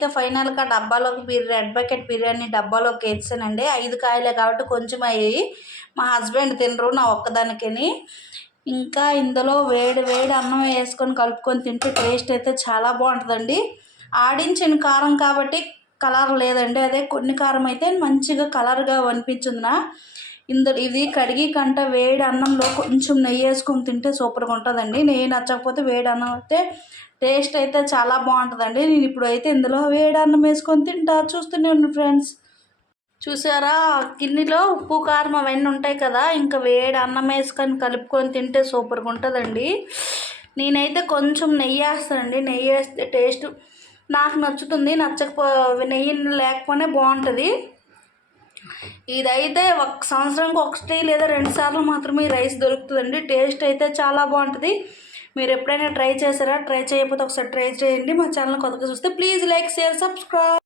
ఇంకా ఫైనల్గా డబ్బాలోకి బిర్యానీ రెడ్ బకెట్ బిర్యానీ డబ్బాలోకి వేసానండి. ఐదు కాయలే కాబట్టి కొంచెం అయ్యాయి మా హస్బెండ్ తినరు నా ఒక్కదానికని. ఇంకా ఇందులో వేడి వేడి అన్నం వేసుకొని కలుపుకొని తింటే టేస్ట్ అయితే చాలా బాగుంటుందండి. ఆడించిన కారం కాబట్టి కలర్ లేదండి. అదే కొన్ని కారం అయితే మంచిగా కలర్గా అనిపించింది నా ఇందులో ఇది కడిగి కంట వేడి అన్నంలో కొంచెం నెయ్యి వేసుకొని తింటే సూపర్గా ఉంటుందండి. నెయ్యి నచ్చకపోతే వేడి అన్నం అయితే టేస్ట్ అయితే చాలా బాగుంటుందండి. నేను ఇప్పుడు అయితే ఇందులో వేడి అన్నం వేసుకొని తింటా చూస్తూనే ఉండు ఫ్రెండ్స్. చూసారా? గిన్నెలో ఉప్పు కారం అవన్నీ ఉంటాయి కదా ఇంకా వేడి అన్నం వేసుకొని కలుపుకొని తింటే సూపర్గా ఉంటుందండి. నేనైతే కొంచెం నెయ్యి వేస్తానండి. నెయ్యి వేస్తే టేస్ట్ నాకు నచ్చుతుంది. నచ్చకపో నెయ్యి లేకపోతే బాగుంటుంది. ఇదైతే ఒక సంవత్సరానికి ఒకటి లేదా రెండు సార్లు మాత్రమే రైస్ దొరుకుతుందండి. టేస్ట్ అయితే చాలా బాగుంటుంది. మీరు ఎప్పుడైనా ట్రై చేశారా? ట్రై చేయకపోతే ఒకసారి ట్రై చేయండి. మా ఛానల్ కొత్తగా చూస్తే ప్లీజ్ లైక్ షేర్ సబ్స్క్రైబ్.